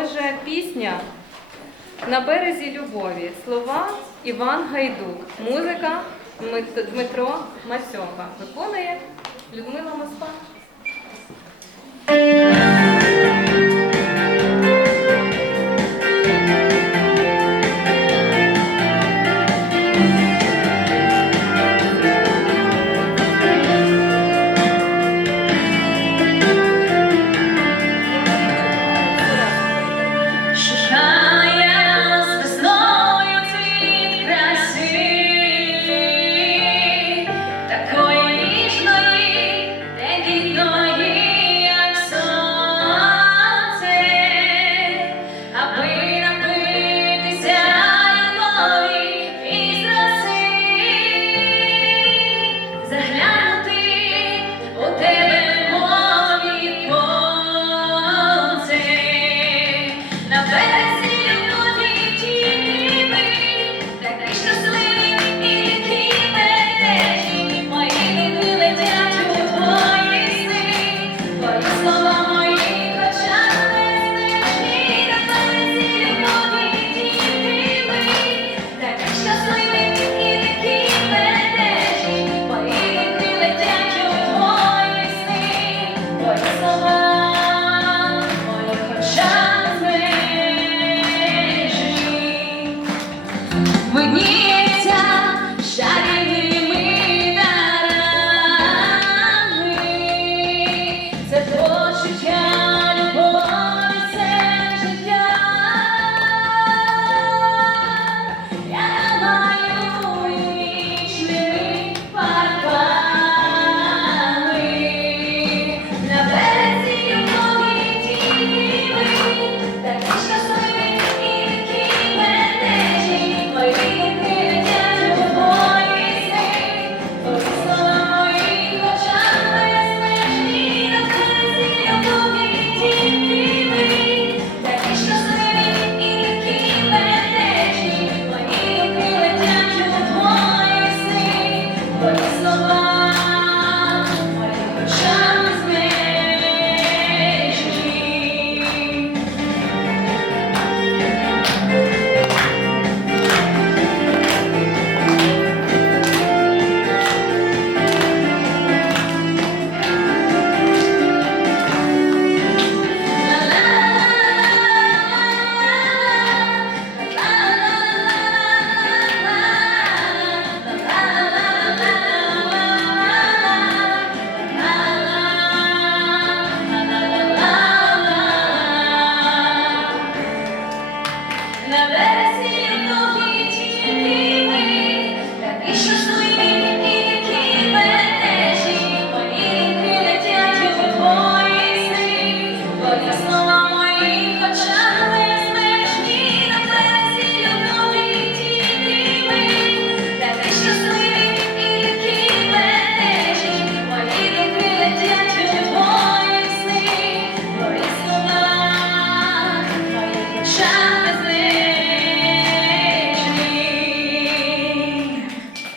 Отже, пісня на березі любові. Слова Іван Гайдук. Музика Дмитро Масьоха. Виконує Людмила Москва. ain't no